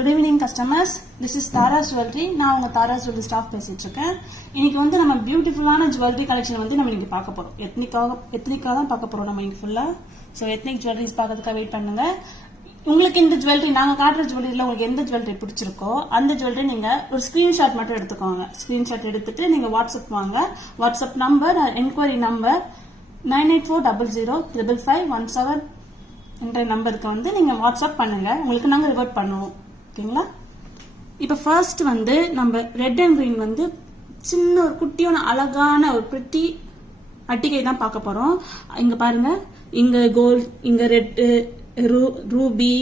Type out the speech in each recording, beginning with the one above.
Good evening customers. This is Tara's Jewelry. நான் உங்க Tara's Jewelry staff பேசிட்டு இருக்கேன். இன்னைக்கு வந்து நம்ம பியூட்டிஃபுல்லான ஜுவல்லரி கலெக்ஷன் வந்து நம்ம இன்னைக்கு பார்க்க போறோம். எத்னிக்கா தான் பார்க்க போறோம் நம்ம இன்னைக்கு ஃபுல்லா. சோ எத்னிக் ஜுவல்லரிஸ் பார்க்கிறதுக்கு வெயிட் பண்ணுங்க. உங்களுக்கு இந்த ஜுவல்லரி நாங்க காட்டுற ஜுவல்லரியில உங்களுக்கு எந்த ஜுவல்லரி பிடிச்சிருக்கோ அந்த ஜுவல்லரி நீங்க ஒரு ஸ்கிரீன்ஷாட் மட்டும் எடுத்துக்கோங்க. ஸ்கிரீன்ஷாட் எடுத்துட்டு நீங்க வாட்ஸ்அப் வாங்க. வாட்ஸ்அப் நம்பர் என்கொயரி நம்பர் 9840055517 என்ற நம்பருக்கு வந்து நீங்க வாட்ஸ்அப் பண்ணுங்க. உங்களுக்கு நாங்க ரிவர்ட் பண்ணுவோம். ஓகேங்களா? இப்ப ஃபர்ஸ்ட் வந்து நம்ம ரெட் அண்ட் கிரீன் வந்து சின்ன ஒரு குட்டியான அழகான ஒரு பிரிட்டி அட்டிகை தான் பார்க்க போறோம். இங்க பாருங்க, இங்க கோல்ட், இங்க red, Ruby,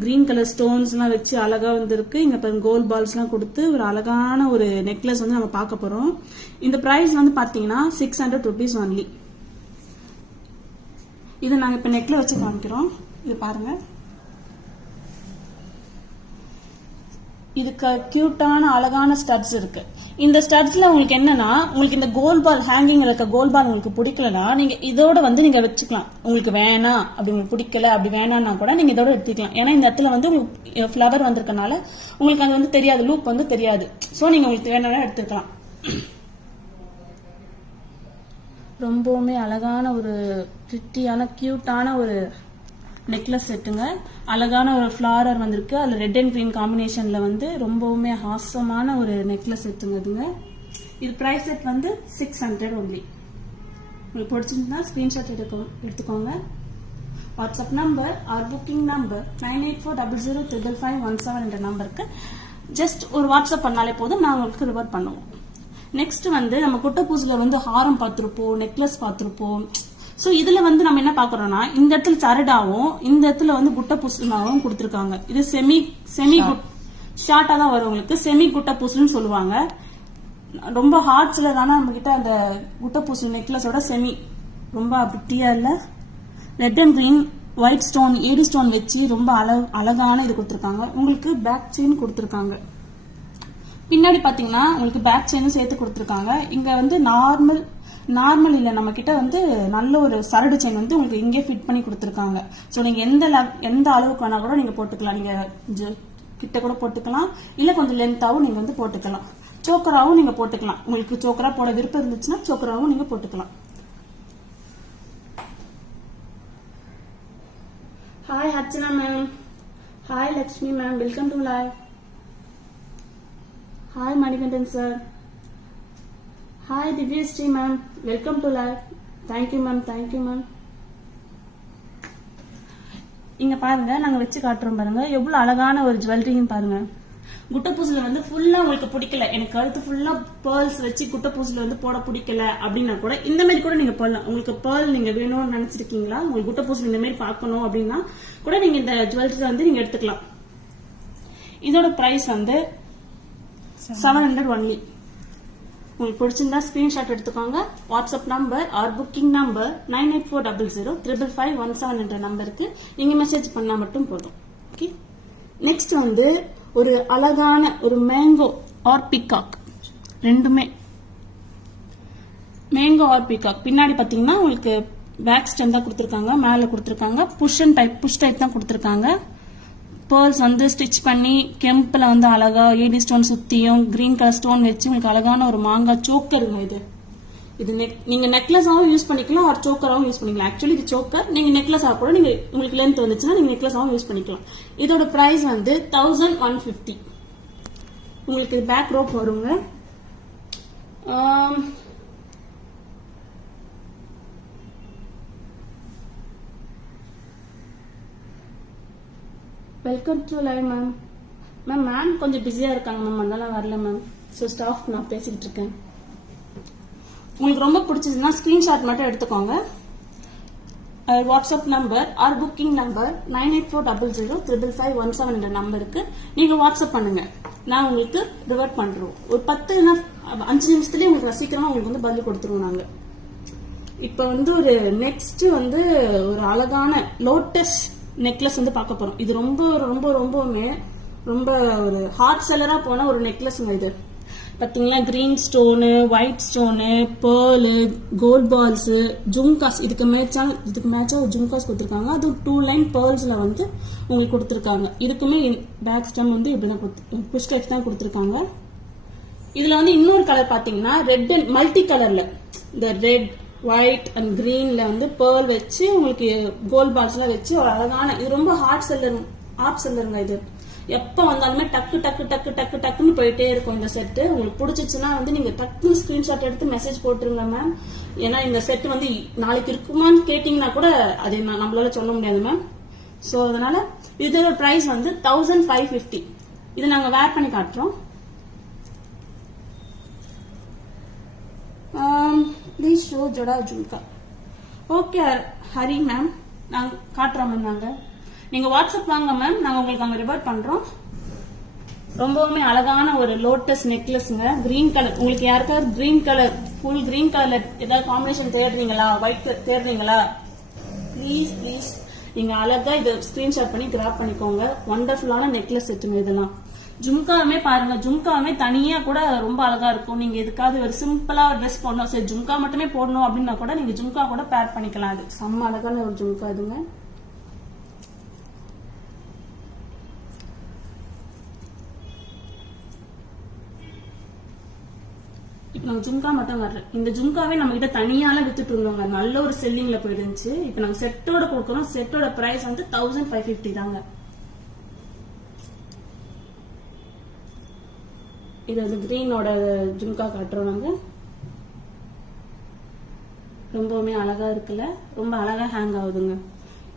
green colour stones எல்லாம் வச்சு அழகா வந்திருக்கு. இங்க பாருங்க கோல்ட் பால்ஸ் எல்லாம் கொடுத்து ஒரு அழகான ஒரு நெக்லஸ் வந்து நம்ம பார்க்க போறோம். இந்த பிரைஸ் வந்து பாத்தீங்கன்னா 600 rupees ஒன்லி. இது நாங்க இப்ப நெக்ல வச்சு காமிக்கிறோம். இது பாருங்க, இதுக்கு கியூட்டான அழகான ஸ்டட்ஸ் இருக்கு. இந்த ஸ்டட்ஸ்ல உங்களுக்கு என்னன்னா, உங்களுக்கு இந்த கோல்ட் பால் ஹேங்கிங் இருக்க கோல்ட் பால் உங்களுக்கு பிடிக்கலனா நீங்க இதோட வந்து நீங்க வச்சுக்கலாம். உங்களுக்கு வேணாம் அப்படி உங்களுக்கு பிடிக்கல அப்படி வேணாம்னா கூட நீங்க இதோட எடுத்துக்கலாம். ஏன்னா இந்த இடத்துல வந்து உங்களுக்கு ஃபிளவர் வந்திருக்கனால உங்களுக்கு அது வந்து தெரியாது, லூப் வந்து தெரியாது. சோ நீங்க உங்களுக்கு வேணாலும் எடுத்துக்கலாம். ரொம்பவுமே அழகான ஒரு பிரிட்டியான கியூட்டான ஒரு நெக்லஸ் செட்டுங்க. அழகான ஒரு ஃபிளாரர் வந்திருக்கு. அதுல ரெட் அண்ட் கிரீன் காம்பினேஷன்ல வந்து ரொம்பவுமே ஹாசமான ஒரு நெக்லஸ் செட்டுங்க இதுங்க. இது பிரைஸ் செட் வந்து 600 ஒன்லி. உங்களுக்கு பிடிச்சிருந்தா ஸ்கிரீன்ஷாட் எடுத்துக்கோங்க. WhatsApp number or booking number 9840055517 என்ற நம்பருக்கு ஜஸ்ட் ஒரு வாட்ஸ்அப் பண்ணாலே போதும், நான் உங்களுக்கு ரிவர்ட் பண்ணுவோம். நெக்ஸ்ட் வந்து நம்ம குட்டப்பூசில வந்து ஹாரம் பார்த்திருப்போம், நெக்லஸ் பார்த்திருப்போம். சோ இதுல வந்து நம்ம என்ன பாக்குறோம்னா, இந்த இடத்துல சரடாவும் இந்த இடத்துல வந்து குட்டப்பூசலாவும் கொடுத்திருக்காங்க. இது செமி ஷார்ட்டா தான் வரும் உங்களுக்கு. செமி குட்டப்பூசுன்னு சொல்லுவாங்க. ரொம்ப ஹார்ட்ஸ்ல தானே நம்ம கிட்ட அந்த குட்டப்பூசு நெக்லஸோட செமி ரொம்ப பிரிட்டியா இல்ல. Red and green white stone, AD stone வச்சு ரொம்ப அழகான இது கொடுத்திருக்காங்க. உங்களுக்கு பேக் செயின் கொடுத்திருக்காங்க. பின்னாடி பாத்தீங்கன்னா உங்களுக்கு பேக் செயினும் சேர்த்து கொடுத்திருக்காங்க. இங்க வந்து நார்மல் இல்ல, நம்ம கிட்ட வந்து நல்ல ஒரு சரடு செயின் வந்து உங்களுக்கு இங்கே ஃபிட் பண்ணி கொடுத்திருக்காங்க. சோ நீங்க எந்த அளவுக்கு வேணா கூட நீங்க போட்டுக்கலாம். நீங்க கிட்ட கூட போட்டுக்கலாம், இல்ல கொஞ்சம் லென்த்தாவும் நீங்க வந்து போட்டுக்கலாம். சோக்கராவும் நீங்க போட்டுக்கலாம். உங்களுக்கு சோக்கரா போட விருப்பம் இருந்துச்சுன்னா சோக்கராவும் நீங்க போட்டுக்கலாம். Hi Harchana ma'am, hi Lakshmi ma'am, welcome to live. Hi Manikandan sir. Hi Divyashree ma'am. Welcome to live. Thank you ma'am. Thank you ma'am. இங்க பாருங்க, நாங்க வச்சு காட்டுறோம் பாருங்க, எவ்வளவு அழகான ஒரு ஜுவல்லரின்னு பாருங்க. குட்டப்பூசில வந்து ஃபுல்லா உங்களுக்கு பிடிக்கல, எனக்கு கழுத்து ஃபுல்லா பேர்ல்ஸ் வச்சு குட்டப்பூசில வந்து போட பிடிக்கல அப்படின்னா கூட இந்த மாதிரி கூட நீங்க போடலாம். உங்களுக்கு பேர்ல் நீங்க வேணும்னு நினைச்சிருக்கீங்களா, உங்களுக்கு குட்டப்பூசில இந்த மாதிரி பார்க்கணும் அப்படின்னா கூட நீங்க இந்த ஜுவல்லரி வந்து நீங்க எடுத்துக்கலாம். இதோட பிரைஸ் வந்து 700 ஒன்லி. உங்களுக்கு பிடிச்சிருந்தா ஸ்கிரீன்ஷாட் எடுத்துக்கோங்க. WhatsApp number or booking number 9840055517 என்ற நம்பருக்கு நீங்க மெசேஜ் பண்ணா மட்டும் போதும். ஓகே. நெக்ஸ்ட் வந்து ஒரு அழகான ஒரு மேங்கோ ஆர் பீகாக், ரெண்டுமே மேங்கோ ஆர் பீகாக். பின்னாடி பாத்தீங்கன்னா உங்களுக்கு பேக் ஸ்டெம் தான் கொடுத்திருக்காங்க, மேல கொடுத்திருக்காங்க, புஷ் டைப் தான் கொடுத்திருக்காங்க. பேர்ல்ஸ் வந்து ஸ்டிச் பண்ணி கெம்புல வந்து அழகா ஏடி ஸ்டோன் சுத்தியும் கிரீன் கலர் ஸ்டோன் வச்சு உங்களுக்கு அழகான ஒரு மாங்காய் சோக்கருங்க. இது நீங்க நெக்லஸாவும் யூஸ் பண்ணிக்கலாம், ஒரு சோக்கராவும் யூஸ் பண்ணிக்கலாம். ஆக்சுவலி இது சோக்கர், நீங்க நெக்லஸா கூட நீங்க உங்களுக்கு லென்த் வந்துச்சுன்னா நீங்க நெக்லஸாவும் யூஸ் பண்ணிக்கலாம். இதோட பிரைஸ் வந்து 1150. உங்களுக்கு பேக் ரோப் வருங்க. Welcome to live ma'am. Ma'am கொஞ்சம் பிஸியா இருக்காங்க மேம், அதனால வரல மேம். ஸோ ஸ்டாஃப் நான் பேசிக்கிட்டு இருக்கேன். உங்களுக்கு ரொம்ப பிடிச்சதுன்னா ஸ்கிரீன்ஷாட் மட்டும் எடுத்துக்கோங்க. WhatsApp number or booking number 9840055517 என்ற நம்பருக்கு நீங்க வாட்ஸ்அப் பண்ணுங்க. நான் உங்களுக்கு ரிவர்ட் பண்றோம். ஒரு 5 நிமிஷத்துலயே உங்களுக்கு சீக்கிரமா உங்களுக்கு வந்து பதில் கொடுத்துருவோம் நாங்க. இப்ப வந்து ஒரு நெக்ஸ்ட் வந்து ஒரு அழகான லோட்டஸ் நெக்லஸ் வந்து பார்க்க போறோம். இது ரொம்பவுமே ரொம்ப ஒரு ஹார்ட் செல்லரா போன ஒரு நெக்லஸ்ங்க. இது பாத்தீங்களா green stone, white stone, pearl, gold balls, jhumkas, இதுக்கு மேட்சா ஒரு ஜும்காஸ் கொடுத்துருக்காங்க. அது 2 லைன் பேர்ல்ஸ்ல வந்து உங்களுக்கு கொடுத்துருக்காங்க. இதுக்குமே பேக் ஸ்டெம் வந்து இப்படிதான் புஷ் டைப் தான் கொடுத்துருக்காங்க. இதுல வந்து இன்னொரு கலர் பாத்தீங்கன்னா ரெட் அண்ட் மல்டி கலர்ல இந்த ரெட், ஒயிட் அண்ட் கிரீன்ல வந்து பேர்ல் வச்சு உங்களுக்கு கோல்ட் பால்ஸ் எல்லாம் வச்சு ஒரு அழகான, இது ரொம்ப ஹாட் செல்லருங்க. இது எப்ப வந்தாலுமே டக்கு டக்கு டக்கு டக்கு டக்குன்னு போயிட்டே இருக்கும் இந்த செட்டு. உங்களுக்கு பிடிச்சிச்சுன்னா வந்து நீங்க டக்குன்னு ஸ்கிரீன்ஷாட் எடுத்து மெசேஜ் போட்டுருங்க மேம். ஏன்னா இந்த செட் வந்து நாளைக்கு இருக்குமான்னு கேட்டீங்கன்னா கூட அது நம்மளால சொல்ல முடியாது மேம். சோ அதனால இதோட பிரைஸ் வந்து 1550. இது நாங்க வேர் பண்ணி காட்டுறோம். Please show Jodo jhumka. Okay Hari ma'am, நாங்க காட்டுறோம் மேம். நாங்க நீங்க வாட்ஸ்அப் வாங்க மேம், நாங்க உங்களுக்கு அங்க ரிவர்ட் பண்றோம். ரொம்பவுமே அழகான ஒரு லோட்டஸ் நெக்லஸ்ங்க. கிரீன் கலர், உங்களுக்கு யாருக்காவது கிரீன் கலர், ஃபுல் கிரீன் கலர்ல ஏதாவது காம்பினேஷன் தேடுறீங்களா, ஒயிட் கலர் தேடுறீங்களா, ப்ளீஸ் ப்ளீஸ் நீங்க அழகா இதை ஸ்கிரீன்ஷாட் பண்ணி கிராப் பண்ணிக்கோங்க. ஒண்டர்ஃபுல்லான நெக்லஸ் செட்டுங்க இதெல்லாம். ஜும்காவுமே பாருங்க, ஜும்காவுமே தனியா கூட ரொம்ப அழகா இருக்கும். நீங்க எதுக்காவது ஒரு சிம்பிளா ட்ரெஸ் போடணும், சரி ஜும்கா மட்டுமே போடணும் அப்படின்னா கூட நீங்க ஜும்கா கூட பேர் பண்ணிக்கலாம். அது செம்ம அழகான ஒரு ஜும்கா இதுங்க. இப்ப நாங்க ஜும்கா மட்டும் வர்றோம். இந்த ஜும்காவே நம்ம கிட்ட தனியால வித்துட்டு இருந்தோங்க, நல்ல ஒரு செல்லிங்ல போயிருந்துச்சு. இப்ப நாங்க செட்டோட கொடுக்கறோம். செட்டோட பிரைஸ் வந்து 1550 தாங்க. இது வந்து கிரீனோட ஜும்கா காட்டுறோம் நாங்க. ரொம்பவுமே அழகா இருக்குல்ல, ரொம்ப அழகா ஹேங் ஆகுதுங்க.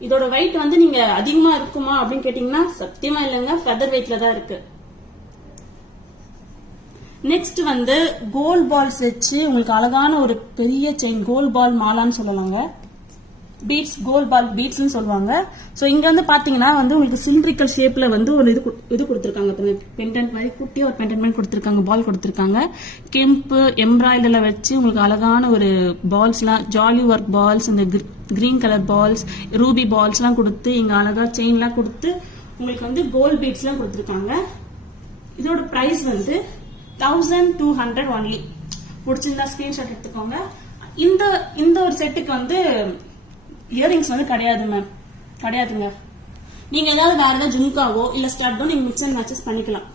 இதோட வெயிட் வந்து நீங்க அதிகமா இருக்குமா அப்படின்னு கேட்டீங்கன்னா சத்தியமா இல்லைங்க, ஃபெதர் வெயிட்ல தான் இருக்கு. நெக்ஸ்ட் வந்து கோல்ட் பால்ஸ் வச்சு உங்களுக்கு அழகான ஒரு பெரிய செயின், கோல்ட் பால் மாலான்னு சொல்லலாங்க. பீட்ஸ், கோல்ட் பால் பீட்ஸ் சொல்லுவாங்க. சோ இங்க வந்து பாத்தீங்கன்னா வந்து உங்களுக்கு சிலிண்ட்ரிக்கல் ஷேப்ல வந்து ஒரு இது கொடுத்திருக்காங்க. பெண்டன்ட் மாதிரி குட்டியா ஒரு பெண்டன்ட் மாதிரி கொடுத்திருக்காங்க, பால் கொடுத்திருக்காங்க. கெம்பு எம்ப்ராய்டரில வச்சு உங்களுக்கு அழகான ஒரு பால்ஸ்லாம், ஜாலி ஒர்க் பால்ஸ், இந்த green colour balls, ruby balls எல்லாம் கொடுத்து இங்க அழகா செயின் எல்லாம் கொடுத்து உங்களுக்கு வந்து கோல்ட் பீட்ஸ் எல்லாம் கொடுத்திருக்காங்க. இதோட பிரைஸ் வந்து 1200 ஒன்லி. பிடிச்சிருந்தா ஸ்கிரீன்ஷாட் எடுத்துக்கோங்க. இந்த ஒரு செட்டுக்கு வந்து இயரிங்ஸ் வந்து கிடையாது மேம், கிடையாதுங்க. நீங்க ஏதாவது வேற ஏதாவது ஜும்காவோ இல்ல ஸ்டட்டோ நீங்க மிக்ஸ் அண்ட் மேட்சஸ் பண்ணிக்கலாம்.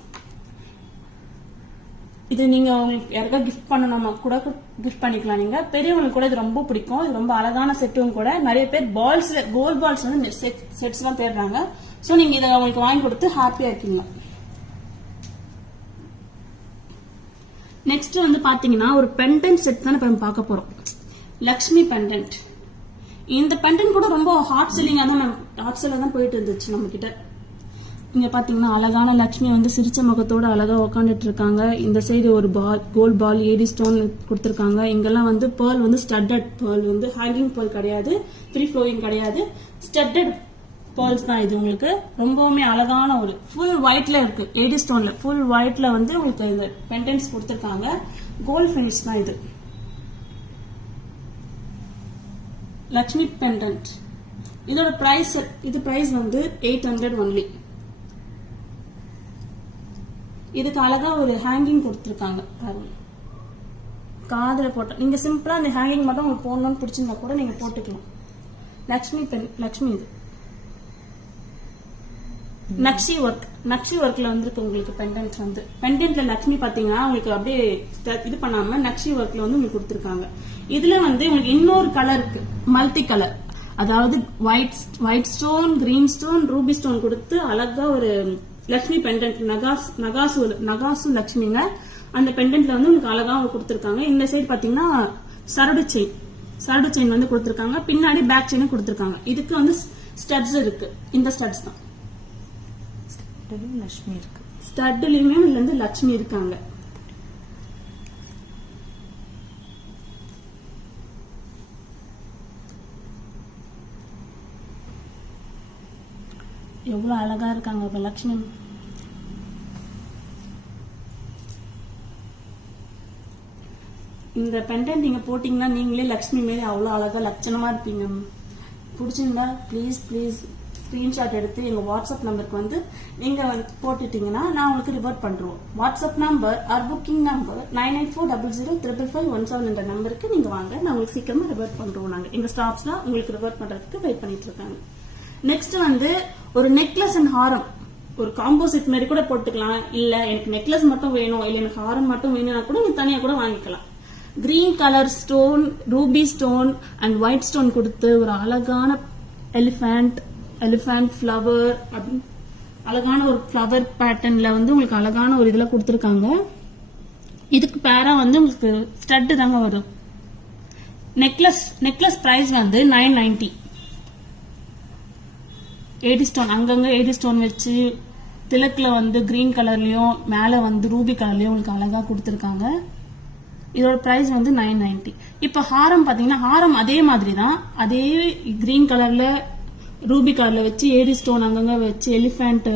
இது நீங்க உங்களுக்கு யாருக்கா கிஃப்ட் பண்ணணுமா கூட கிஃப்ட் பண்ணிக்கலாம். நீங்க பெரியவங்களுக்கு கூட இது ரொம்ப பிடிக்கும். இது ரொம்ப அழகான செட்டும் கூட. நிறைய பேர் பால்ஸ், கோல்ட் பால்ஸ் வந்து செட்ஸ் எல்லாம் தேடுறாங்க. சோ நீங்க இதை அவங்களுக்கு வாங்கி கொடுத்து ஹாப்பியா இருக்கீங்க. நெக்ஸ்ட் வந்து பாத்தீங்கன்னா ஒரு பெண்டன்ட் செட் தான் இப்ப பார்க்க போறோம். லக்ஷ்மி பெண்டன்ட். இந்த பெண்டன்ட் கூட ரொம்ப ஹாட் செல்லிங்கா தான், ஹாட் செல்ல தான் போயிட்டு இருந்துச்சு நம்ம கிட்ட. இங்க பாத்தீங்கன்னா அழகான லக்ஷ்மி வந்து சிரிச்ச முகத்தோட அழகா உக்காந்துட்டு இருக்காங்க. இந்த சைடு ஒரு பால், கோல்ட் பால், ஏடி ஸ்டோன் கொடுத்திருக்காங்க. இங்கெல்லாம் வந்து பேர்ல் வந்து ஸ்டட்டட் பேர்ல், வந்து ஹேங்கிங் பேர்ல் கிடையாது, ஃப்ரீ ஃப்ளோயிங் கிடையாது, ஸ்டட்டட் பேர்ல்ஸ் தான் இது. உங்களுக்கு ரொம்பவுமே அழகான ஒரு ஃபுல் ஒயிட்ல இருக்கு, ஏடி ஸ்டோன்ல ஃபுல் ஒயிட்ல வந்து உங்களுக்கு இந்த பெண்டன்ட்ஸ் கொடுத்திருக்காங்க. கோல்ட் ஃபினிஷ் தான் இது. லக்ஷ்மி பெண்டன்ட். இதோட பிரைஸ், இது பிரைஸ் வந்து 800 ஒன்லி. இதுக்கு அழகா ஒரு ஹேங்கிங் கொடுத்திருக்காங்க பாருங்க. காதுல போட்ட நீங்க சிம்பிளா அந்த ஹேங்கிங் மட்டும் உங்களுக்கு போடணும்னு பிடிச்சிருந்தா கூட நீங்க போட்டுக்கலாம். லக்ஷ்மி இது நக்ஷி ஒர்க், நக்ஷி ஒர்க்ல வந்துருக்கு உங்களுக்கு பெண்டன்ட் வந்து. பெண்டன்ட்ல லக்ஷ்மி பாத்தீங்கன்னா உங்களுக்கு அப்படியே இது பண்ணாம நக்ஷி ஒர்க்ல வந்து உங்களுக்கு கொடுத்திருக்காங்க. இதுல வந்து உங்களுக்கு இன்னொரு கலர் இருக்கு, மல்டி கலர், அதாவது white stone, green stone, Ruby stone கொடுத்து அழகா ஒரு லக்ஷ்மி பெண்டன்ட், நகாசு லக்ஷ்மிங்க. அந்த பெண்டன்ட்ல வந்து உங்களுக்கு அழகா கொடுத்திருக்காங்க. இந்த சைடு பாத்தீங்கன்னா சரடு செயின் வந்து கொடுத்திருக்காங்க. பின்னாடி பேக் செயினும் கொடுத்திருக்காங்க. இதுக்கு வந்து ஸ்டட்ஸ் இருக்கு, இந்த ஸ்டட்ஸ் தான். லட்சுமி இருக்கு, ஸ்டட்லயுமே வந்து லட்சுமி இருக்காங்க. எவ்வளவு அழகா இருக்காங்க இப்ப லட்சுமி. இந்த பெண்டன்ட் நீங்க போட்டீங்கன்னா நீங்களே லட்சுமி மாரி அவ்வளவு அழகா லட்சணமா இருப்பீங்க. பிடிச்சிருந்தா ப்ளீஸ் ஸ்கிரீன்ஷாட் எடுத்து எங்க வாட்ஸ்அப் நம்பருக்கு வந்து நீங்க வந்து போட்டுட்டீங்கன்னா நான் உங்களுக்கு ரிவர்ட் பண்றோம். WhatsApp number or booking number 9840055517 என்ற நம்பருக்கு நீங்க வாங்க, நான் உங்களுக்கு சீக்கிரமா ரிவர்ட் பண்றோம். நாங்க எங்க ஸ்டாஃப்ஸ்லாம் உங்களுக்கு ரிவர்ட் பண்றதுக்கு வெயிட் பண்ணிட்டு இருக்காங்க. நெக்ஸ்ட் வந்து ஒரு நெக்லஸ் அண்ட் ஹாரம், ஒரு காம்போசிட் மாதிரி கூட போட்டுக்கலாம். இல்ல எனக்கு நெக்லஸ் மட்டும் வேணும், இல்ல எனக்கு ஹாரம் மட்டும் வேணும்னா கூட நீங்க தனியா கூட வாங்கிக்கலாம். Green colour stone, Ruby stone and white stone கொடுத்து ஒரு அழகான எலிஃபண்ட் ஃபிளவர், அழகான ஒரு ஃபிளவர் பேட்டர்ன்ல வந்து உங்களுக்கு அழகான ஒரு இதுல கொடுத்துருக்காங்க. இதுக்கு பேரா வந்து உங்களுக்கு ஸ்டட் தாங்க வரும். நெக்லஸ் பிரைஸ் வந்து 990. 80 ஸ்டோன், அங்கங்க 80 ஸ்டோன் வச்சு திலக்குல வந்து கிரீன் கலர்லயும் மேல வந்து ரூபி கலர்லயும் உங்களுக்கு அழகா கொடுத்துருக்காங்க. இதோட பிரைஸ் வந்து 990. இப்ப ஹாரம் பாத்தீங்கன்னா ஹாரம் அதே மாதிரி தான், அதே கிரீன் கலர்ல ரூபி கலர்ல வச்சு 80 ஸ்டோன் அங்கங்க வச்சு எலிஃபண்ட்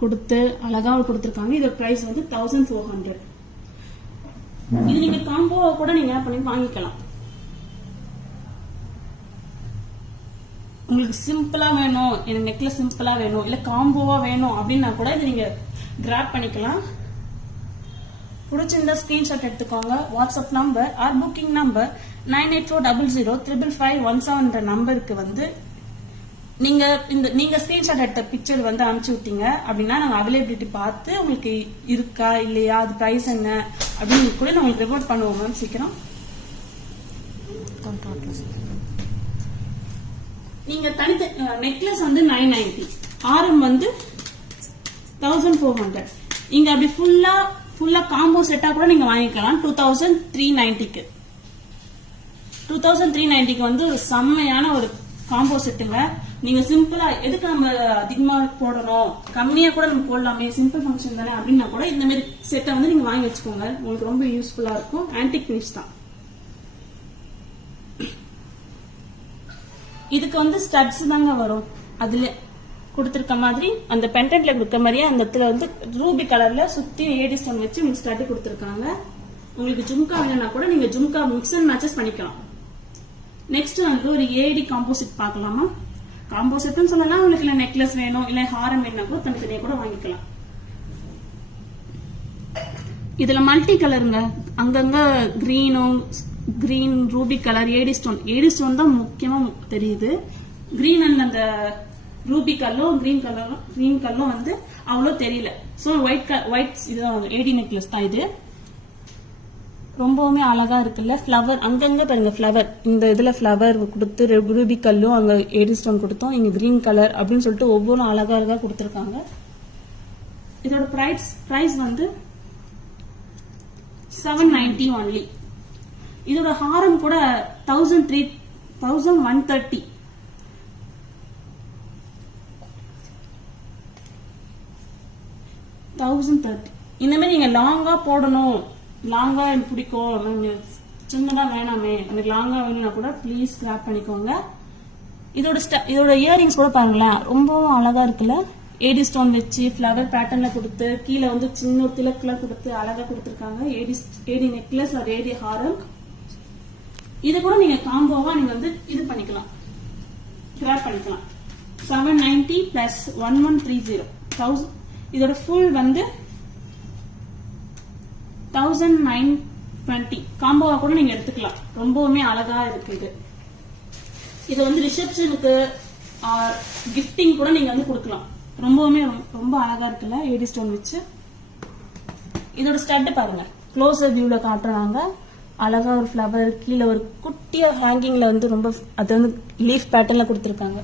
கொடுத்து அழகா கொடுத்துருக்காங்க. இதோட பிரைஸ் வந்து 1400. இது நீங்க காம்போ கூட நீங்க என்ன பண்ணி வாங்கிக்கலாம். உங்களுக்கு சிம்பிளா வேணும், எனக்கு நெக்லஸ் சிம்பிளா வேணும், இல்ல காம்போவா வேணும் அப்படின்னா கூட இது நீங்க கிராப் பண்ணிக்கலாம். பிடிச்சிருந்தா ஸ்கிரீன்ஷாட் எடுத்துக்கோங்க. WhatsApp number or booking number 9840055517 என்ற நம்பருக்கு வந்து நீங்க ஸ்கிரீன்ஷாட் எடுத்த பிக்சர் வந்து அனுப்பிச்சு விட்டீங்க அப்படின்னா நாங்க அவைலபிலிட்டி பார்த்து உங்களுக்கு இருக்கா இல்லையா, அது பிரைஸ் என்ன அப்படின்னு கூட நான் உங்களுக்கு ரிப்போர்ட் பண்ணுவோம் மேம் சீக்கிரம். நீங்க நெக்லஸ் வந்து 990, ஆரம் வந்து 1400. இங்க அப்படி ஃபுல்லா காம்போ செட்டா கூட நீங்க வாங்கிக்கலாம் 2390க்கு. 2390க்கு வந்து ஒரு செம்மையான ஒரு காம்போ செட்டுங்க. நீங்க சிம்பிளா எதுக்கு நம்ம அதிகமா போடணும், கம்மியா கூட நம்ம போடலாமே, சிம்பிள் ஃபங்க்ஷன் தானே அப்படின்னா கூட இந்த மாதிரி செட்டை வந்து நீங்க வாங்கி வச்சுக்கோங்க, உங்களுக்கு ரொம்ப யூஸ்ஃபுல்லா இருக்கும். ஆன்டிக் பினிஷ் தான். இதுக்கு வந்து ஸ்டட்ஸ் தாங்க வரும். அதுல கொடுத்திருக்க மாதிரி அந்த பெண்டன்ட்ல கொடுத்த மாதிரியே அந்த இடத்துல வந்து ரூபி கலர்ல சுத்தி 80 ஸ்டோன் வச்சு உங்களுக்கு ஸ்டட் கொடுத்திருக்காங்க. உங்களுக்கு ஜும்கா வேணும்னா கூட நீங்க ஜும்கா மிக்ஸ் அண்ட் மேட்சஸ் பண்ணிக்கலாம். நெக்ஸ்ட் வந்து ஒரு ஏடி காம்போசிட் பார்க்கலாமா. காம்போசிட்னு சொன்னா உங்களுக்கு இல்ல நெக்லஸ் வேணும் இல்ல ஹாரம் வேணும்னா கூட தனித்தனியா கூட வாங்கிக்கலாம். இதுல மல்டி கலருங்க, அங்கங்க கிரீன் ரூபி கலர் 80 ஸ்டோன் தான் முக்கியமா தெரியுது. கிரீன் அண்ட் அந்த ரூபி கல்லும் கிரீன் கல்லும் வந்து அவ்வளவு தெரியல. சோ ஒயிட் இதுதான் ஏடி நெக்லஸ் தான் இது. ரொம்பவுமே அழகா இருக்குல்ல. ஃபிளவர் அங்கங்க பாருங்க, ஃபிளவர் இந்த இதுல ஃபிளவர் கொடுத்து ரூபி கல்லும் அங்க 80 ஸ்டோன் கொடுத்தோம், இங்க கிரீன் கலர் அப்படின்னு சொல்லிட்டு ஒவ்வொரு அழகா கொடுத்திருக்காங்க. இதோட பிரைஸ் வந்து 790 ஒன்லி. இதோட ஹாரம் கூட 1130. இந்த மாதிரி நீங்க லாங்கா போடணும், லாங்கா எனக்கு பிடிக்கும், சின்னதா வேணாமே எனக்கு லாங்கா வேணும்னா கூட ப்ளீஸ் ஸ்கிராப் பண்ணிக்கோங்க. இதோட இயரிங்ஸ் கூட பாருங்களேன், ரொம்பவும் அழகா இருக்குல்ல. 80 ஸ்டோன் வச்சு ஃபிளவர் பேட்டர்ன்ல கொடுத்து கீழே வந்து சின்ன திலக்குல கொடுத்து அழகா கொடுத்திருக்காங்க. 80 நெக்லஸ் ஒரு 80 ஹாரம். இது கூட நீங்க காம்போவா நீங்க வந்து இது பண்ணிக்கலாம், கிராப் பண்ணிக்கலாம். 790 பிளஸ் 1130 இதோட ஃபுல் வந்து 1920. காம்போவா கூட நீங்க எடுத்துக்கலாம். ரொம்பவுமே அழகா இருக்கு. இது வந்து ரிசப்ஷனுக்கு கிஃப்டிங் கூட நீங்க வந்து கொடுக்கலாம். ரொம்பவுமே ரொம்ப அழகா இருக்குல்ல 80 ஸ்டோன் வச்சு. இதோட ஸ்டட் பாருங்க, க்ளோஸர் வியூல காட்டுறாங்க. அழகா ஒரு ஃபிளவர் கீழே ஒரு குட்டியா ஹேங்கிங்ல வந்து ரொம்ப அது வந்து லீஃப் பேட்டர்ன்ல கொடுத்திருக்காங்க.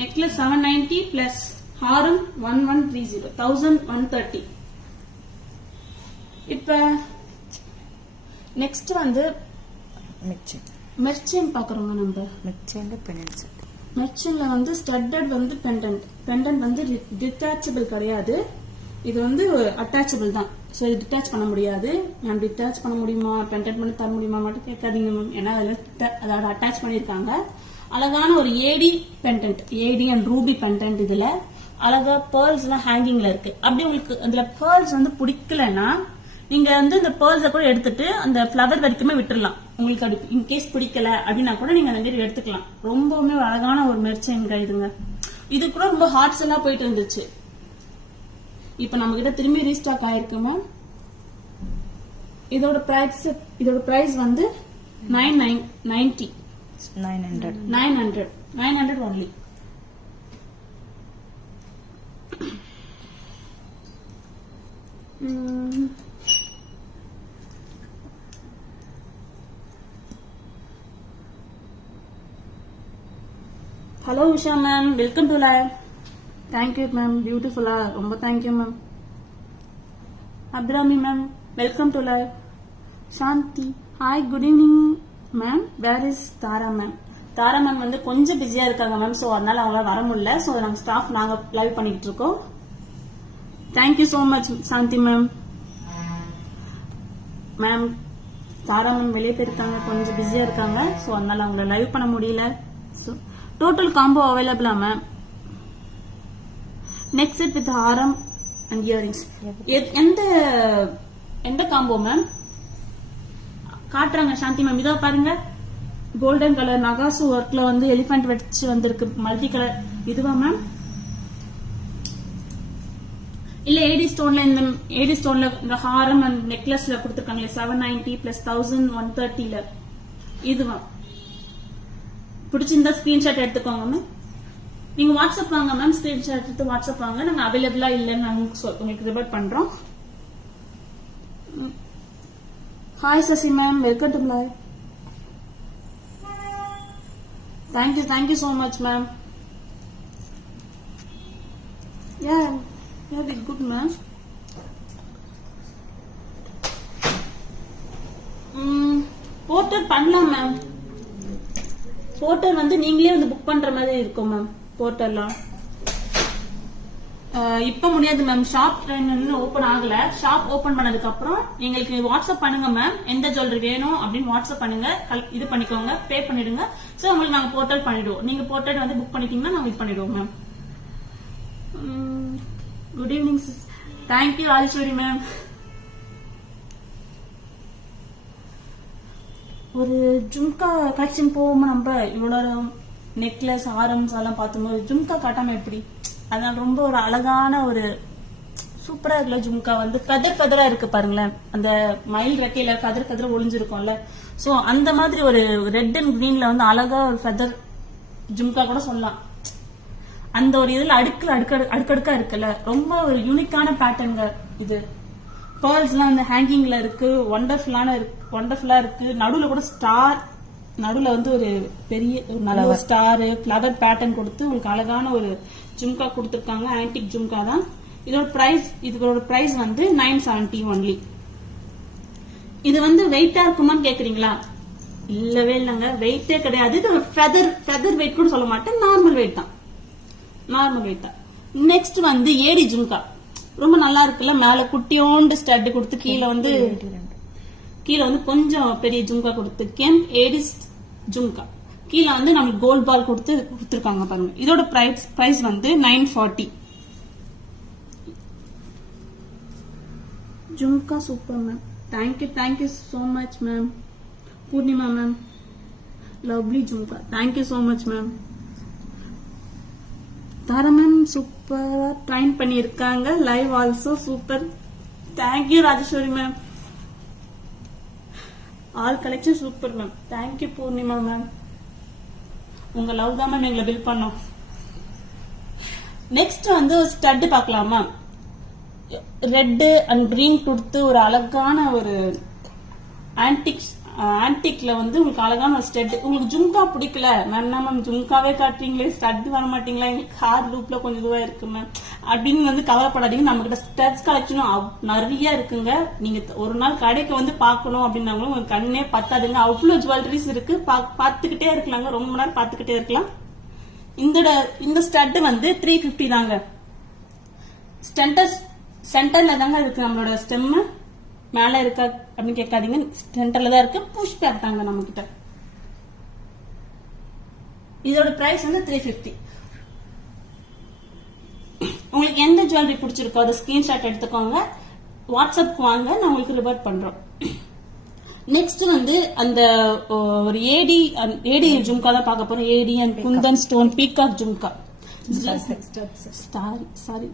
நெக்லஸ் 790 பிளஸ் ஹாரம் 1130 1130. இப்ப நெக்ஸ்ட் வந்து மெர்ச்சன் பாக்குறோங்க. நம்ம மெர்ச்சன்ல வந்து ஸ்டட்டட் வந்து பெண்டன்ட் வந்து டிட்டாச்சபிள் கிடையாது, இது வந்து அட்டாச்சபிள் தான். சோ இது டிட்டாச் பண்ண முடியாது. நான் டிட்டாச் பண்ண முடியுமா, பெண்டன்ட் பண்ணி தர முடியுமா மட்டும் கேட்காதீங்க மேம், ஏன்னா அதோட அட்டாச் பண்ணிருக்காங்க. அழகான ஒரு AD pendant, AD and ruby pendant. இதுல அழகா பேர்ல்ஸ் எல்லாம் ஹேங்கிங்ல இருக்கு. அப்படி உங்களுக்கு அதுல பேர்ல்ஸ் வந்து பிடிக்கலன்னா நீங்க வந்து இந்த பேர்ல்ஸ கூட எடுத்துட்டு அந்த ஃபிளவர் வரைக்குமே விட்டுறலாம். உங்களுக்கு அது இன்கேஸ் பிடிக்கல அப்படின்னா கூட நீங்க அந்த மாதிரி எடுத்துக்கலாம். ரொம்பவுமே அழகான ஒரு மெர்ச்சைன்ங்க இதுங்க. இது கூட ரொம்ப ஹார்ட்ஸ் எல்லாம் போயிட்டு இருந்துச்சு. இப்ப நம்ம கிட்ட திரும்பி ரீஸ்டாக் ஆயிருக்கு மேம். இதோட பிரைஸ் வந்து 900 only. Hello Usha ma'am, welcome to live. Thank you ma'am, beautiful. ரொம்ப thank you ma'am. Abdrami ma'am, welcome to live. Shanti, hi, good evening ma'am. Where is Tara ma'am? Tara ma'am வந்து கொஞ்சம் பிஸியா இருக்காங்க ma'am. So அதனால அவங்களால வர முடியல. So நம்ம ஸ்டாஃப் நாங்க லைவ் பண்ணிட்டு இருக்கோம். Thank you so much Shanti ma'am. Ma'am Tara ma'am வெளியே போயிருக்காங்க, கொஞ்சம் பிஸியா இருக்காங்க. சோ அதனால அவங்கள லைவ் பண்ண முடியல. சோ டோட்டல் காம்போ அவைலபிளா ma'am? Next set with Haram and earrings. எந்த காம்போ மேம் காட்டுறாங்க சாந்தி மேம்? இதோ பாருங்க, கோல்டன் கலர் நகாசு ஒர்க்ல வந்து எலிபென்ட் வச்சு வந்திருக்கு, மல்டி கலர். இதுவா மேம்? இல்ல ஏடி ஸ்டோன்ல இந்த ஹாரம் அண்ட் நெக்லஸ்ல கொடுத்திருக்காங்களே 790 பிளஸ் 1130ல இதுவா? பிடிச்சிருந்தா ஸ்கிரீன்ஷாட் எடுத்துக்கோங்க மேம். நீங்க வாட்ஸ்அப் வாங்க மேம், ஸ்கிரீன்ஷாட் எடுத்து வாட்ஸ்அப் வாங்க. நாங்க அவைலபிளா இல்லன்னு நாங்க உங்களுக்கு ரிப்போர்ட் பண்றோம். Hi Sasi ma'am, welcome to live. Thank you so much ma'am. Very good ma'am. Porter பண்ணலாம் மேம். போர்ட்டர் வந்து நீங்களே வந்து புக் பண்ற மாதிரி இருக்கும் மேம். போர்ட்டர்லாம் இப்ப முடியாது மேம். ஷாப் ஓபன் ஆகல. ஷாப் ஓபன் பண்ணதுக்கு அப்புறம் எங்களுக்கு வாட்ஸ்அப் பண்ணுங்க மேம். எந்த ஜுவல்லரி வேணும் அப்படின்னு வாட்ஸ்அப் பண்ணுங்க, இது பண்ணிக்கோங்க, பே பண்ணிடுங்க. சோ உங்களுக்கு நாங்க போர்ட்டல் பண்ணிடுவோம். நீங்க போர்ட்டல் வந்து புக் பண்ணிட்டீங்கன்னா நாங்க இது பண்ணிடுவோம் ma'am. Good evening sis. Thank you Rajeswari ma'am. ஒரு ஜும்கா கலெக்ஷன் போவோமா நம்ம? இவ்வளவு நெக்லஸ் ஆரம்ஸ் எல்லாம் பார்த்தும்போது ஜும்கா காட்டாம எப்படி? அதனால ரொம்ப ஒரு அழகான ஒரு சூப்பரா இருக்குல்ல ஜும்கா வந்து ஃபெதரா இருக்கு பாருங்களேன். அந்த மயில் ரெக்கையில ஃபெதர் ஒளிஞ்சிருக்கும்ல. சோ அந்த மாதிரி ஒரு ரெட் அண்ட் கிரீன்ல வந்து அழகா ஒரு ஃபெதர் ஜும்கா கூட சொல்லலாம். அந்த ஒரு இதுல அடுக்கடுக்கா இருக்குல்ல, ரொம்ப ஒரு யூனிக்கான பேட்டர்ங்க இது. பேர்ல்ஸ் எல்லாம் வந்து ஹேங்கிங்ல இருக்கு, ஒண்டர்ஃபுல்லா இருக்கு. நடுவுல கூட ஸ்டார், நடுவுல வந்து ஒரு பெரிய நல்ல ஒரு ஸ்டார் ஃபிளவர் பேட்டர்ன் கொடுத்து உங்களுக்கு அழகான ஒரு ஜும்கா கொடுத்திருக்காங்க. ஆன்டிக் ஜும்கா தான். இதோட பிரைஸ் வந்து 970 ஒன்லி. இது வந்து வெயிட்டா இருக்குமான்னு கேக்குறீங்களா? இல்லவே இல்லங்க, வெயிட்டே கிடையாது. இது ஃபெதர் வெயிட் கூட சொல்ல மாட்டேன், நார்மல் வெயிட் தான். நெக்ஸ்ட் வந்து ஏடி ஜும்கா ரொம்ப நல்லா இருக்குல்ல. மேல குட்டியோண்டு ஸ்டட் கொடுத்து கீழே வந்து கொஞ்சம் பெரிய ஜும்கா கொடுத்துருக்கேன். ஏடி ஜும்கா கீழே வந்து நமக்கு கோல்ட் பால் கொடுத்துருக்காங்க பாருங்க. இதோட பிரைஸ் வந்து 940. Jhumka super ma'am. Thank you so much ma'am. Purnima ma'am, lovely jhumka. Thank you so much ma'am. Tara ma'am சூப்பரா ட்ரைன் பண்ணிருக்காங்க. Live also super. Thank you Rajeswari ma'am. All collection super ma'am. Thank you Purnima ma'am. உங்க லவ் தான் மேம் எங்களை பில் பண்ணோம். நெக்ஸ்ட் வந்து ஸ்டட் பார்க்கலாமா? Red and green கொடுத்து ஒரு அழகான ஒரு ஆன்டிக்ல வந்து உங்களுக்கு அழகான ஒரு ஸ்டட். உங்களுக்கு ஜும்கா பிடிக்கல மேம், ஜும்காவே காட்டுறீங்களே, ஸ்டட் வர மாட்டீங்களா, எங்களுக்கு ஹார் லூப்ல கொஞ்சம் இதுவா இருக்கு மேம் அப்படின்னு வந்து கவலைப்படாதீங்க. நம்ம கிட்ட ஸ்டட்ஸ் கலெக்ஷனும் நிறைய இருக்குங்க. நீங்க ஒரு நாள் கடைக்கு வந்து பாக்கணும் அப்படின்னாங்களும் உங்க கண்ணே பத்தாதுங்க. அவ்வளவு ஜுவல்லரிஸ் இருக்கு, பாத்துக்கிட்டே இருக்கலாங்க. ரொம்ப நேரம் பாத்துக்கிட்டே இருக்கலாம். இந்த ஸ்டட் வந்து 350 தாங்க. சென்டர்ல தாங்க இருக்கு நம்மளோட ஸ்டெம். மேல இருக்கா அப்படின்னு கேட்காதீங்க, சென்டர்ல தான் இருக்கு. புஷ் பேக் தாங்க நம்ம கிட்ட. இதோட பிரைஸ் வந்து 350. உங்களுக்கு எந்த ஜுவல்லரி பிடிச்சிருக்கோ அதை ஸ்கிரீன்ஷாட் எடுத்துக்கோங்க, வாட்ஸ்அப் வாங்க, நான் உங்களுக்கு ரிவர்ட் பண்றோம். நெக்ஸ்ட் வந்து அந்த ஒரு ஏடி ஜும்கா தான் பார்க்க போறோம். AD and kundan stone peacock jhumka. Sorry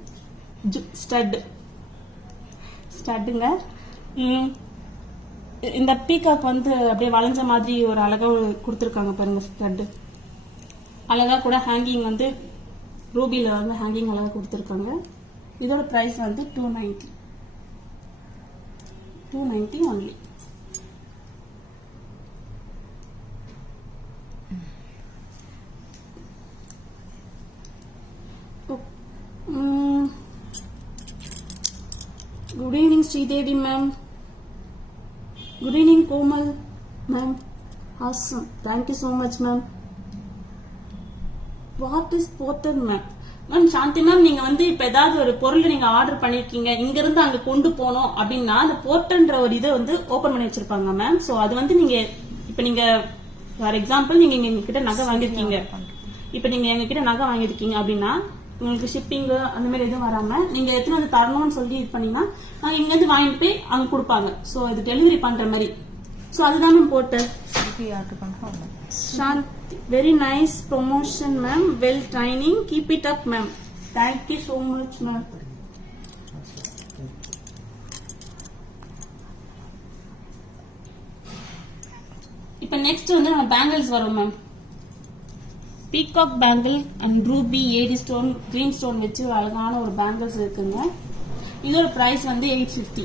ஸ்டட்டுங்க. இந்த பீகாக் வந்து அப்படியே வளைஞ்ச மாதிரி ஒரு அழகா கொடுத்துருக்காங்க பாருங்க. ஸ்டட் அழகா கூட ஹேங்கிங் வந்து ரூபில வந்து ஹேங்கிங் அழகா கொடுத்துருக்காங்க. இதோட பிரைஸ் வந்து 290 only. Good evening, Sridevi ma'am. Good evening, Komal ma'am. Awesome. Thank you so much, ma'am. What is portal, ma'am? Ma'am Shanti ma'am, நீங்க வந்து இப்ப ஏதாவது ஒரு பொருள் நீங்க ஆர்டர் பண்ணிருக்கீங்க, இங்க இருந்து அங்க கொண்டு போனோம் அப்படின்னா அந்த போர்ட்டல்ன்ற ஒரு இதை வந்து ஓபன் பண்ணி வச்சிருப்பாங்க மேம். சோ அது வந்து நீங்க இப்ப நீங்க ஃபார் எக்ஸாம்பிள் நீங்க எங்க கிட்ட நகை வாங்கிருக்கீங்க, இப்ப நீங்க எங்க கிட்ட நகை வாங்கிருக்கீங்க அப்படின்னா உங்களுக்கு ஷிப்பிங் அந்த மாதிரி எதுவும் வராம நீங்க எத்தனை வந்து தரணும்னு சொல்லி இது பண்ணீங்கன்னா நாங்க இங்க இருந்து வாங்கிட்டு போய் அங்க கொடுப்பாங்க. சோ இது டெலிவரி பண்ற மாதிரி. சோ அதுதான் ma'am portal. Shanti, very nice promotion, ma'am. Well training. Keep it up, ma'am. Thank you so much, ma'am. இப்ப நெக்ஸ்ட் வந்து நம்ம பேங்கிள்ஸ் வரும் ma'am. Peacock bangle and ruby AD stone green stone வச்சு ஒரு அழகான ஒரு பேங்கிள்ஸ் இருக்குங்க. இதோட பிரைஸ் வந்து 850.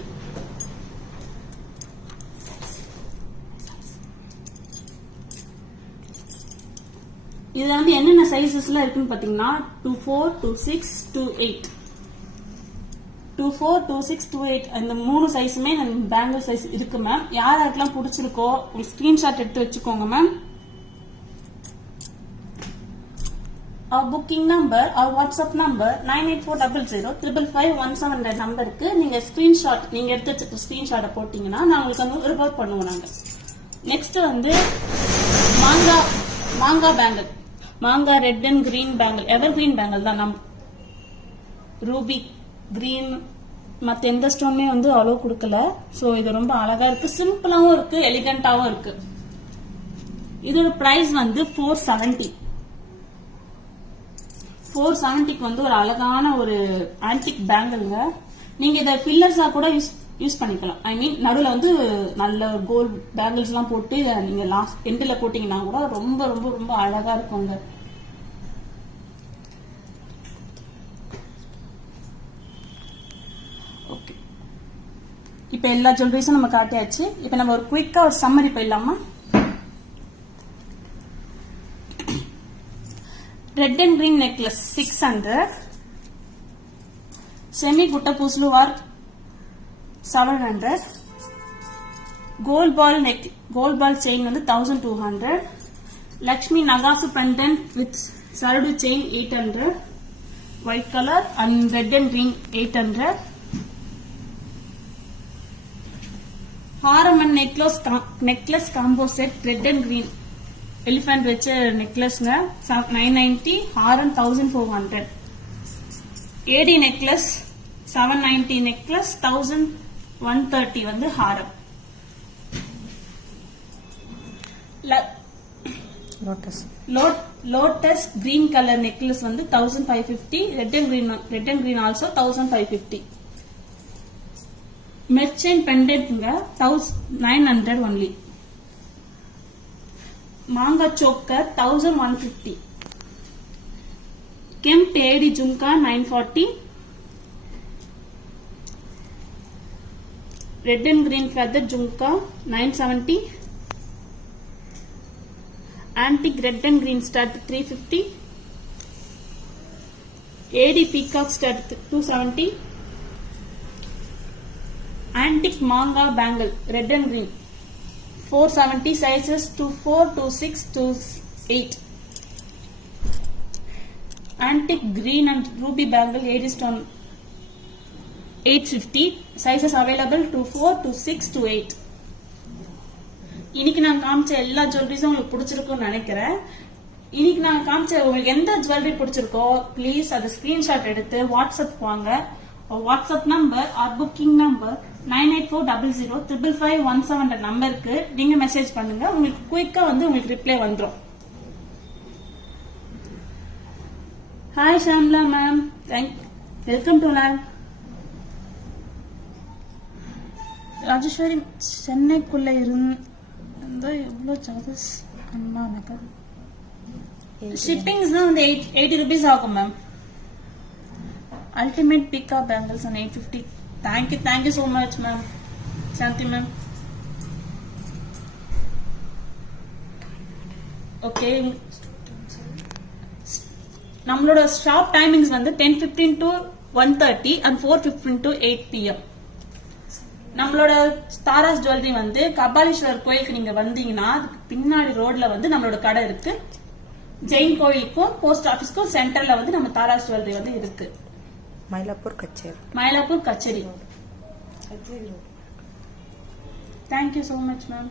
இதுல வந்து என்னென்ன சைசஸ்ல இருக்குன்னு பாத்தீங்கன்னா 24, 26, 28, 24, 26, 28 அந்த 3 சைஸுமே பேங்கிள் சைஸ் இருக்கு மேம். யாருக்கெல்லாம் பிடிச்சிருக்கோ ஒரு ஸ்கிரீன்ஷாட் எடுத்து வச்சுக்கோங்க ma'am. Our booking number, our WhatsApp number 9840055517 நம்பருக்கு நீங்க ஸ்கிரீன்ஷாட் நீங்க எடுத்து வச்சிருக்க ஸ்கிரீன்ஷாட்டை போட்டீங்கன்னா நான் உங்களுக்கு ரிப்போர்ட் பண்ணுவோம் நாங்க. நெக்ஸ்ட் வந்து மாங்கா பேங்கிள், மாங்கா red and green bangle, ever green bangle தான். நம் ரூபி கிரீன் மத்த எந்த ஸ்டோனுமே வந்து அவ்வளவு கொடுக்கல. சோ இது ரொம்ப அழகா இருக்கு, சிம்பிளாவும் இருக்கு, எலிகண்டாவும் இருக்கு. இதோட பிரைஸ் வந்து 470. 470க்கு வந்து ஒரு அழகான ஒரு ஆன்டிக் பேங்கிள்ங்க. நீங்க இதை ஃபில்லர்ஸா கூட யூஸ் பண்ணிக்கலாம். ஐ மீன் நடுவில் வந்து நல்ல கோல்ட் பேங்கிள்ஸ் எல்லாம் போட்டு நீங்க லாஸ்ட் எண்ட்ல போட்டீங்கன்னா கூட ரொம்ப ரொம்ப ரொம்ப அழகா இருக்குங்க. ஓகே, இப்ப எல்லா ஜுவல்லரிஸும் நம்ம காட்டியாச்சு. இப்ப நம்ம ஒரு குயிக்கா ஒரு சம்மரி போயிடலாமா? Red and green necklace 600, semi குட்ட பூசலு வார் 700, கோல்ட் பால் செயின் வந்து 1200, லக்ஷ்மி நகாசு பெண்டன்ட் வித் சரடு chain 800, white colour and red and green 800, ஹாரம் and necklace combo set red and green elephant வச்ச நெக்லஸ்ங்க 990, ஹாரம் 1400, ஏடி நெக்லஸ் 790 நெக்லஸ் 1130 வந்து ஹாரம். லோட்டஸ் கிரீன் கலர் நெக்லஸ் வந்து 1550, red and green also 1550. Merchant பெண்டன்ட்ங்க 900 only. மாங்கா choker 1150, kemp AD jhumka 940, red and green feather jhumka 970, antique red and green stud 350, AD peacock stud 270, antique மாங்கா bangle red and green 470, sizes 24, 26, 28, antique green and ruby bangle AD stone 850, sizes available 24, 26, 28. இன்னைக்கு நான் காமிச்ச எல்லா ஜுவல்லரிஸும் உங்களுக்கு பிடிச்சிருக்கும்னு நினைக்கிறேன். இன்னைக்கு நான் காமிச்ச உங்களுக்கு எந்த ஜுவல்லரி பிடிச்சிருக்கோ ப்ளீஸ் அது ஸ்கிரீன்ஷாட் எடுத்து வாட்ஸ்அப் வாங்க. WhatsApp number or booking number 9840055517 நம்பருக்கு நீங்க மெசேஜ் பண்ணுங்க. உங்களுக்கு குயிக்கா வந்து உங்களுக்கு ரிப்ளை வந்துரும். Hi Shamla ma'am, welcome to live. Rajeswari சென்னைக்குள்ள இருந்தா எவ்வளவு சார்ஜஸ்? அண்ணா நகர் ஷிப்பிங்ஸ்னா வந்து 80 rupees ஆகும் மேம். அல்டிமேட் பிகா bangles on 850. Thank you so much ma'am. Shanti ma'am. Okay, நம்மளோட ஷாப் டைமிங்ஸ் வந்து 10:15 to 1:30 and 4:15 to 8 PM. நம்மளோட தாராஸ் ஜுவல்லரி வந்து கபாலீஸ்வரர் கோயிலுக்கு நீங்க வந்தீங்கன்னா அதுக்கு பின்னாடி ரோட்ல வந்து நம்மளோட கடை இருக்கு. ஜெயின் கோயிலுக்கும் போஸ்ட் ஆபீஸ்க்கும் சென்டர்ல வந்து நம்ம தாராஸ் ஜுவல்லரி வந்து இருக்கு. மயிலாப்பூர் கச்சேரி. Thank you so much ma'am.